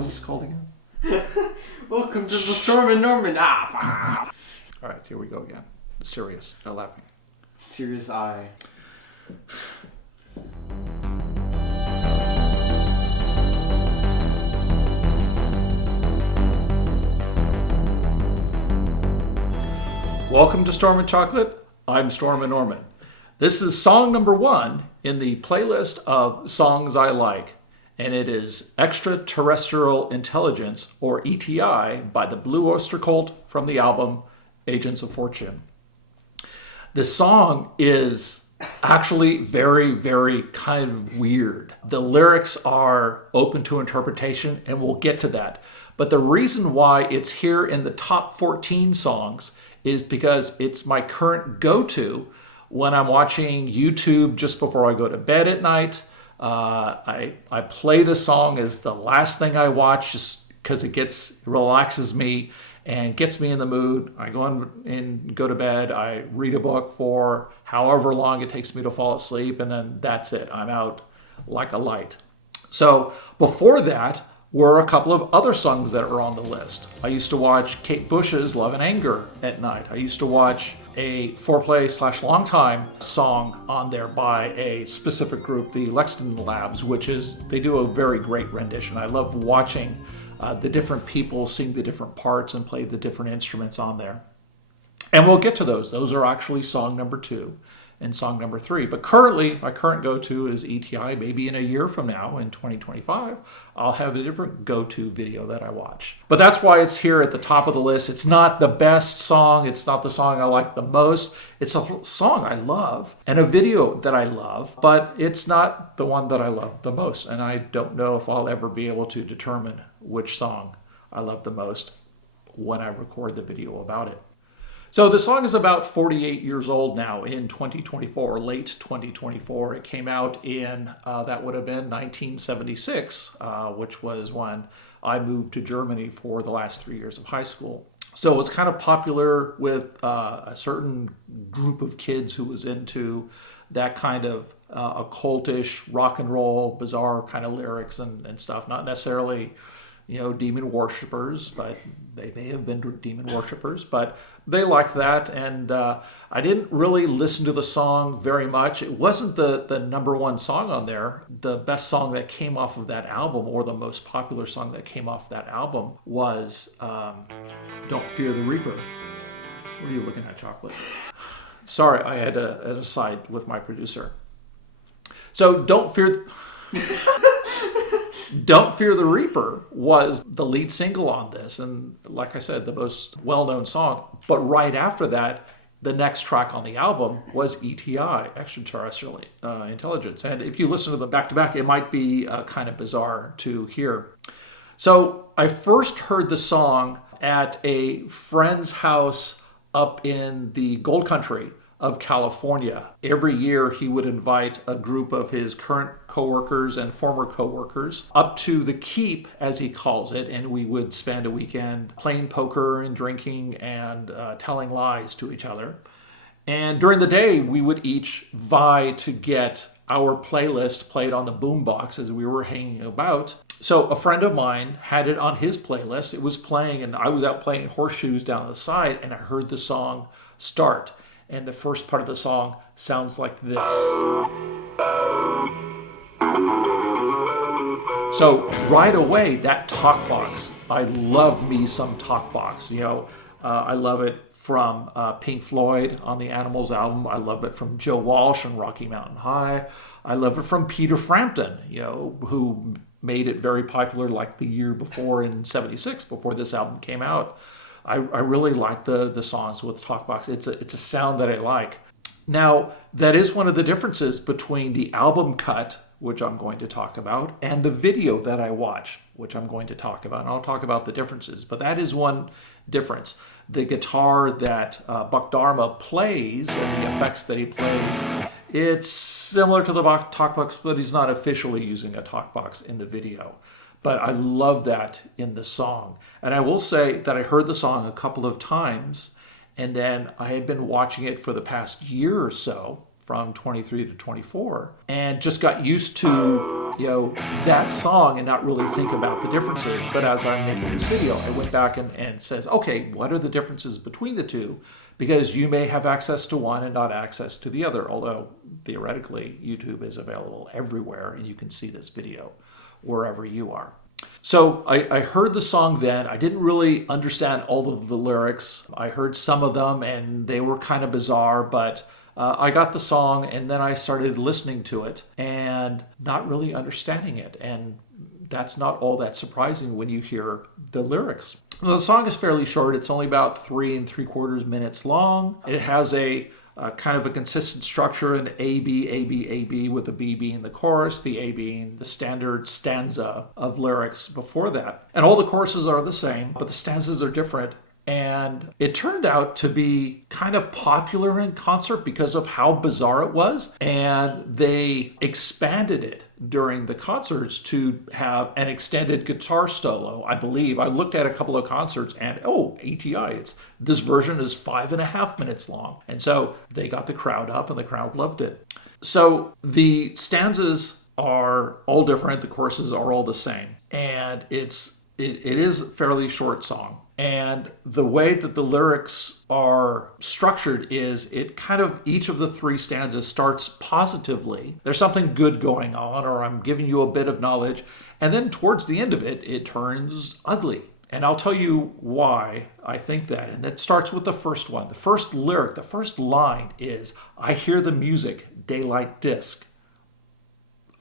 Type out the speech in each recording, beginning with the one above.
was this called again? Welcome to the Stormin Norman. All right, here we go again. Serious, no laughing. Serious eye. Welcome to Stormin Chocolate. I'm Stormin Norman. This is song number 1 in the playlist of songs I like, and it is Extraterrestrial Intelligence, or ETI, by the Blue Oyster Cult from the album Agents of Fortune. This song is actually very, very kind of weird. The lyrics are open to interpretation, and we'll get to that. But the reason why it's here in the top 14 songs is because it's my current go-to when I'm watching YouTube just before I go to bed at night. I play the song as the last thing I watch just because it relaxes me and gets me in the mood. I go in and go to bed. I read a book for however long it takes me to fall asleep, and then that's it. I'm out like a light. So before that were a couple of other songs that were on the list. I used to watch Kate Bush's Love and Anger at night. I used to watch a foreplay/long time song on there by a specific group, the Lexington Labs, they do a very great rendition. I love watching the different people sing the different parts and play the different instruments on there. And we'll get to those. Those are actually song number 2 and song number 3. But currently, my current go-to is ETI. Maybe in a year from now, in 2025, I'll have a different go-to video that I watch. But that's why it's here at the top of the list. It's not the best song. It's not the song I like the most. It's a song I love and a video that I love, but it's not the one that I love the most. And I don't know if I'll ever be able to determine which song I love the most when I record the video about it. So the song is about 48 years old now in 2024, late 2024. It came out in, that would have been 1976, which was when I moved to Germany for the last 3 years of high school. So it was kind of popular with a certain group of kids who was into that kind of occultish, rock and roll, bizarre kind of lyrics and stuff. Not necessarily, demon worshippers, but they may have been demon worshippers, but they liked that. And I didn't really listen to the song very much. It wasn't the number 1 song on there. The best song that came off of that album, or the most popular song that came off that album, was Don't Fear the Reaper. What are you looking at, Chocolate? Sorry, I had an aside with my producer. So Don't Fear the Reaper was the lead single on this, and like I said, the most well-known song. But right after that, the next track on the album was ETI, Extraterrestrial Intelligence. And if you listen to them back-to-back, it might be kind of bizarre to hear. So I first heard the song at a friend's house up in the Gold Country of California. Every year he would invite a group of his current coworkers and former coworkers up to the Keep, as he calls it, and we would spend a weekend playing poker and drinking and telling lies to each other. And during the day, we would each vie to get our playlist played on the boombox as we were hanging about. So a friend of mine had it on his playlist. It was playing, and I was out playing horseshoes down the side, and I heard the song start. And the first part of the song sounds like this. So right away, that talk box, I love me some talk box. I love it from Pink Floyd on the Animals album. I love it from Joe Walsh on Rocky Mountain High. I love it from Peter Frampton, who made it very popular like the year before in 76, before this album came out. I really like the songs with talkbox. It's a sound that I like. Now, that is one of the differences between the album cut, which I'm going to talk about, and the video that I watch, which I'm going to talk about. And I'll talk about the differences, but that is one difference. The guitar that Buck Dharma plays and the effects that he plays, it's similar to the talkbox, but he's not officially using a talkbox in the video. But I love that in the song. And I will say that I heard the song a couple of times, and then I had been watching it for the past year or so, from 23 to 24, and just got used to, that song and not really think about the differences. But as I'm making this video, I went back and says, okay, what are the differences between the two? Because you may have access to one and not access to the other, although theoretically YouTube is available everywhere and you can see this video wherever you are. So I heard the song then. I didn't really understand all of the lyrics. I heard some of them and they were kind of bizarre, but I got the song and then I started listening to it and not really understanding it. And that's not all that surprising when you hear the lyrics. Well, the song is fairly short. It's only about 3 3/4 minutes long. It has a kind of a consistent structure, an A, B, A, B, A, B, with the B being the chorus, the A being the standard stanza of lyrics before that. And all the choruses are the same, but the stanzas are different. And it turned out to be kind of popular in concert because of how bizarre it was. And they expanded it during the concerts to have an extended guitar solo, I believe. I looked at a couple of concerts and, ETI, this version is 5.5 minutes long. And so they got the crowd up and the crowd loved it. So the stanzas are all different. The choruses are all the same. And it is a fairly short song. And the way that the lyrics are structured is each of the 3 stanzas starts positively. There's something good going on, or I'm giving you a bit of knowledge. And then towards the end of it, it turns ugly. And I'll tell you why I think that. And that starts with the first one. The first lyric, the first line is, "I hear the music, daylight disc."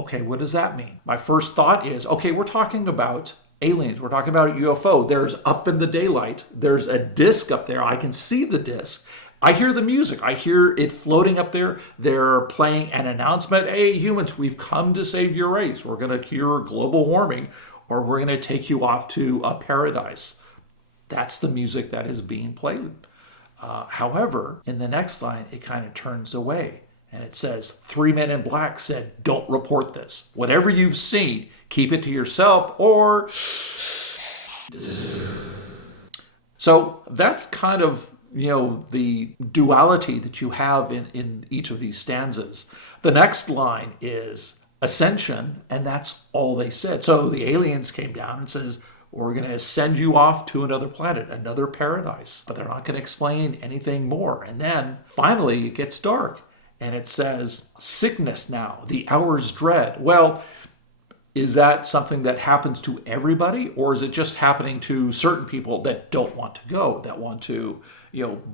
Okay, what does that mean? My first thought is, okay, we're talking about aliens. We're talking about a UFO. There's up in the daylight. There's a disc up there. I can see the disc. I hear the music. I hear it floating up there. They're playing an announcement. Hey, humans, we've come to save your race. We're going to cure global warming, or we're going to take you off to a paradise. That's the music that is being played. However, in the next line, it kind of turns away. And it says, 3 men in black said, "Don't report this. Whatever you've seen, keep it to yourself or..." So that's kind of, the duality that you have in each of these stanzas. The next line is ascension, and that's all they said. So the aliens came down and says, "We're going to send you off to another planet, another paradise." But they're not going to explain anything more. And then finally it gets dark. And it says, "Sickness now, the hour's dread." Well, is that something that happens to everybody? Or is it just happening to certain people that don't want to go, that want to,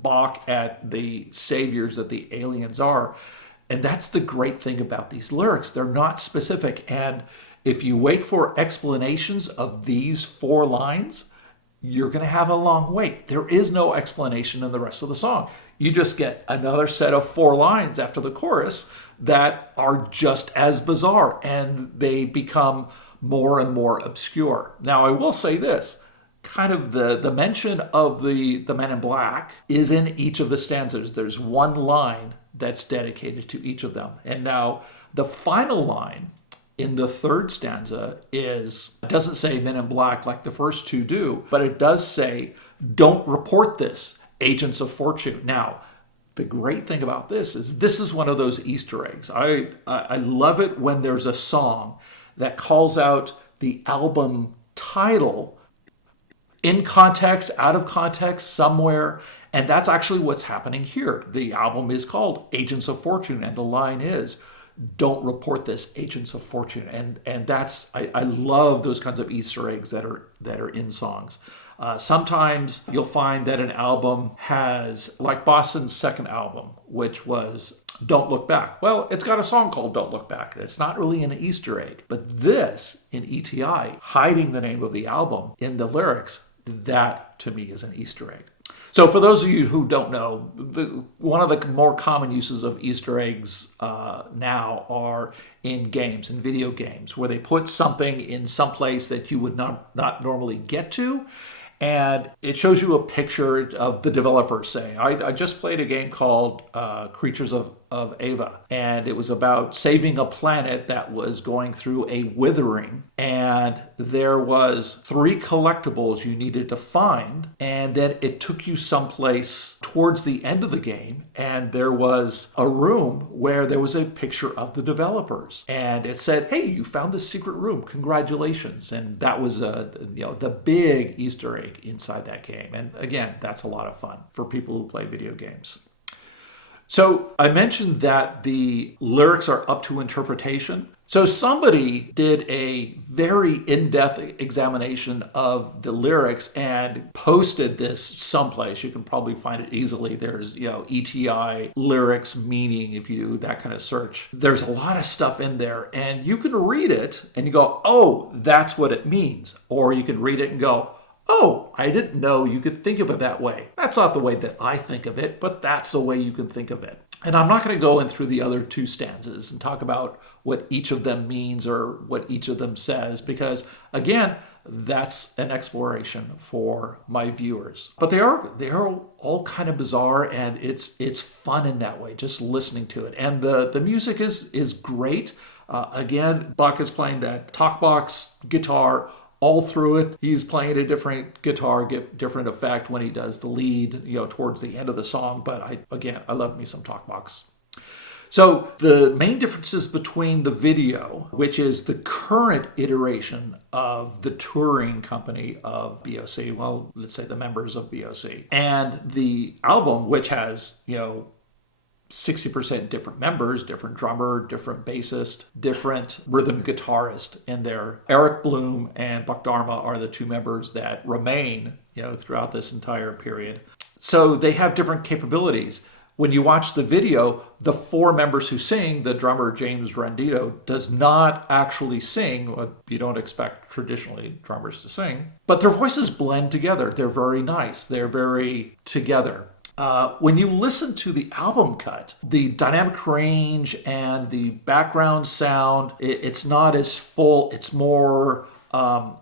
balk at the saviors that the aliens are? And that's the great thing about these lyrics. They're not specific. And if you wait for explanations of these 4 lines, you're going to have a long wait. There is no explanation in the rest of the song. You just get another set of 4 lines after the chorus that are just as bizarre, and they become more and more obscure. Now, I will say this, kind of the mention of the Men in Black is in each of the stanzas. There's 1 line that's dedicated to each of them. And now the final line in the 3rd stanza it doesn't say Men in Black like the first 2 do, but it does say, "Don't report this, agents of fortune." Now, the great thing about this is one of those Easter eggs. I love it when there's a song that calls out the album title in context, out of context, somewhere. And that's actually what's happening here. The album is called Agents of Fortune, and the line is, "Don't report this, agents of fortune." And that's, I love those kinds of Easter eggs that are in songs. Sometimes you'll find that an album has, like Boston's second album, which was Don't Look Back. Well, it's got a song called Don't Look Back. It's not really an Easter egg. But this, in ETI, hiding the name of the album in the lyrics, that to me is an Easter egg. So for those of you who don't know, one of the more common uses of Easter eggs now are in games, in video games, where they put something in some place that you would not normally get to. And it shows you a picture of the developer saying, I just played a game called Creatures of Ava, and it was about saving a planet that was going through a withering, and there was 3 collectibles you needed to find, and then it took you someplace towards the end of the game, and there was a room where there was a picture of the developers, and it said, "Hey, you found this secret room. Congratulations!" And that was the big Easter egg inside that game. And again, that's a lot of fun for people who play video games. So I mentioned that the lyrics are up to interpretation. So somebody did a very in-depth examination of the lyrics and posted this someplace. You can probably find it easily. There's, ETI lyrics meaning, if you do that kind of search. There's a lot of stuff in there, and you can read it and you go, "Oh, that's what it means." Or you can read it and go, "Oh, I didn't know you could think of it that way. That's not the way that I think of it, but that's the way you can think of it." And I'm not going to go in through the other two stanzas and talk about what each of them means or what each of them says, because again, that's an exploration for my viewers. But they are all kind of bizarre, and it's fun in that way, just listening to it. And the music is great. Again, Buck is playing that talkbox guitar all through it. He's playing a different guitar, different effect when he does the lead, towards the end of the song. But I love me some talkbox. So the main differences between the video, which is the current iteration of the touring company of BOC, well, let's say the members of BOC, and the album, which has, 60% different members, different drummer, different bassist, different rhythm guitarist in there. Eric Bloom and Buck Dharma are the two members that remain, throughout this entire period. So they have different capabilities. When you watch the video, the four members who sing, the drummer James Rendito does not actually sing what you don't expect traditionally drummers to sing, but their voices blend together. They're very nice. They're very together. When you listen to the album cut, the dynamic range and the background sound, it's not as full. It's more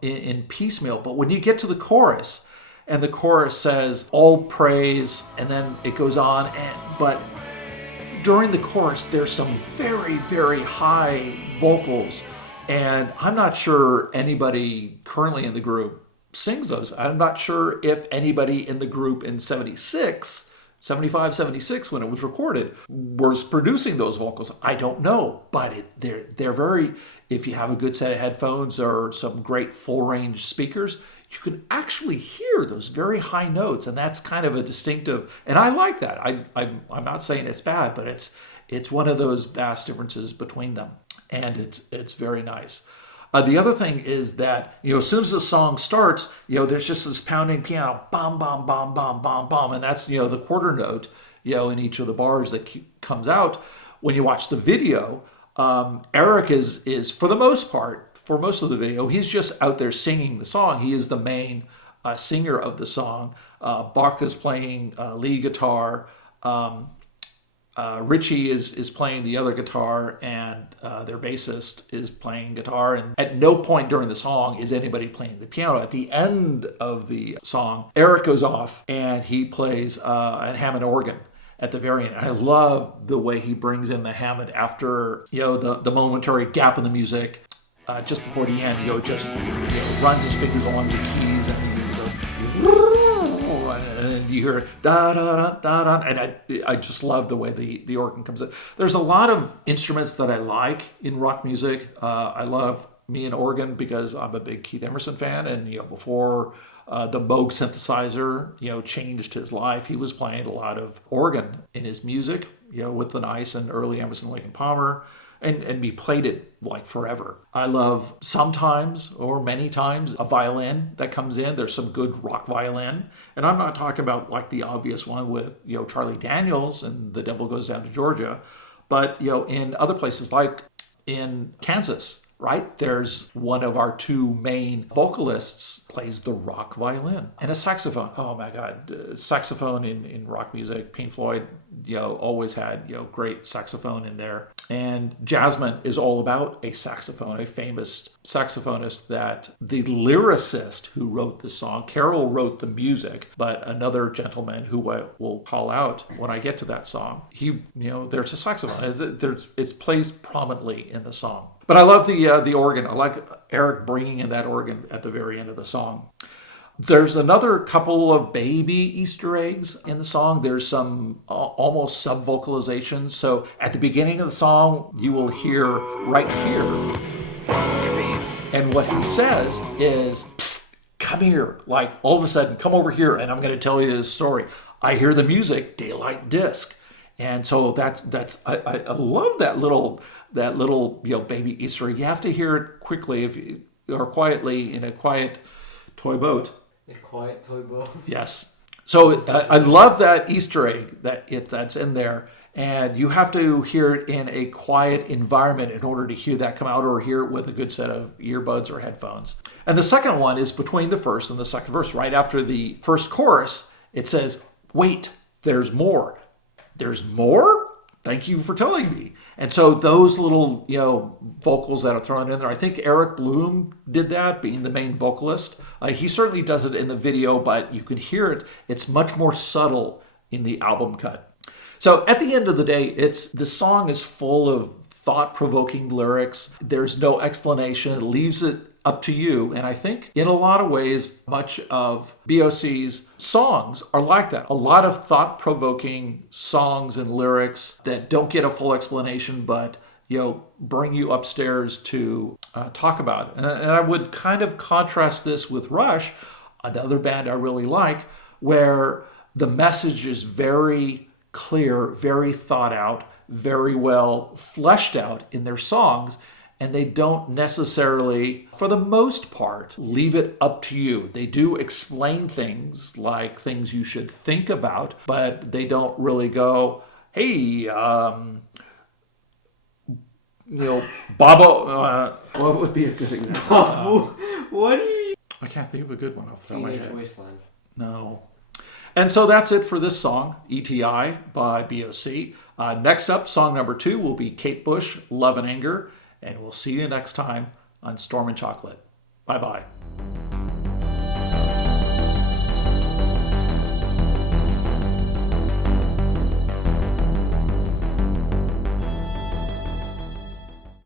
in piecemeal. But when you get to the chorus, and the chorus says, "All praise," and then it goes on, but during the chorus, there's some very, very high vocals, and I'm not sure anybody currently in the group sings those. I'm not sure if anybody in the group in 75, 76, when it was recorded, was producing those vocals. I don't know, but they're very, if you have a good set of headphones or some great full-range speakers, you can actually hear those very high notes, and that's kind of a distinctive, and I like that. I'm not saying it's bad, but it's one of those vast differences between them, and it's very nice. The other thing is that, as soon as the song starts, there's just this pounding piano, bam, bam, bam, bam, bam, bam, and that's, the quarter note, in each of the bars that comes out. When you watch the video, Eric is for the most part, for most of the video, he's just out there singing the song. He is the main singer of the song. Buck is playing lead guitar. Richie is playing the other guitar, and their bassist is playing guitar. And at no point during the song is anybody playing the piano. At the end of the song, Eric goes off and he plays a Hammond organ at the very end. I love the way he brings in the Hammond after the momentary gap in the music. Just before the end, just runs his fingers along the keys, and you hear da da da da da, and I just love the way the organ comes in. There's a lot of instruments that I like in rock music. I love me an organ because I'm a big Keith Emerson fan, and before the Moog synthesizer changed his life, he was playing a lot of organ in his music, with the nice and early Emerson, Lake and Palmer. And he played it like forever. I love sometimes or many times a violin that comes in. There's some good rock violin. And I'm not talking about like the obvious one with, Charlie Daniels and The Devil Goes Down to Georgia. But, in other places like in Kansas, right? There's one of our two main vocalists plays the rock violin and a saxophone. Oh my God, saxophone in rock music. Pink Floyd, always had, great saxophone in there. And Jasmine is all about a saxophone, a famous saxophonist that the lyricist who wrote the song, Carol wrote the music, but another gentleman who I will call out when I get to that song, there's a saxophone. It plays prominently in the song. But I love the organ. I like Eric bringing in that organ at the very end of the song. There's another couple of baby Easter eggs in the song. There's some almost sub-vocalizations. So at the beginning of the song, you will hear right here. And what he says is, "Psst, come here." Like all of a sudden, come over here and I'm going to tell you this story. I hear the music, daylight disc. And so I love that little baby Easter egg. You have to hear it quickly or quietly in a quiet toy boat. A quiet toy boat. Yes. So I love that Easter egg that's in there. And you have to hear it in a quiet environment in order to hear that come out, or hear it with a good set of earbuds or headphones. And the second one is between the first and the second verse. Right after the first chorus, it says, "Wait, there's more." There's more? Thank you for telling me. And so those little, vocals that are thrown in there, I think Eric Bloom did that, being the main vocalist. He certainly does it in the video, but you can hear it. It's much more subtle in the album cut. So at the end of the day, the song is full of thought-provoking lyrics. There's no explanation. It leaves it up to you. And I think in a lot of ways, much of BOC's songs are like that. A lot of thought-provoking songs and lyrics that don't get a full explanation, but bring you upstairs to talk about. And I would kind of contrast this with Rush, another band I really like, where the message is very clear, very thought out, very well fleshed out in their songs. And they don't necessarily, for the most part, leave it up to you. They do explain things like things you should think about, but they don't really go, "Hey, Bobo." What would be a good example? What do you? I can't think of a good one off the top of my head. Wasteland. No. And so that's it for this song, ETI by BOC. Next up, song number 2 will be Kate Bush, "Love and Anger." And we'll see you next time on Storm and Chocolate. Bye-bye.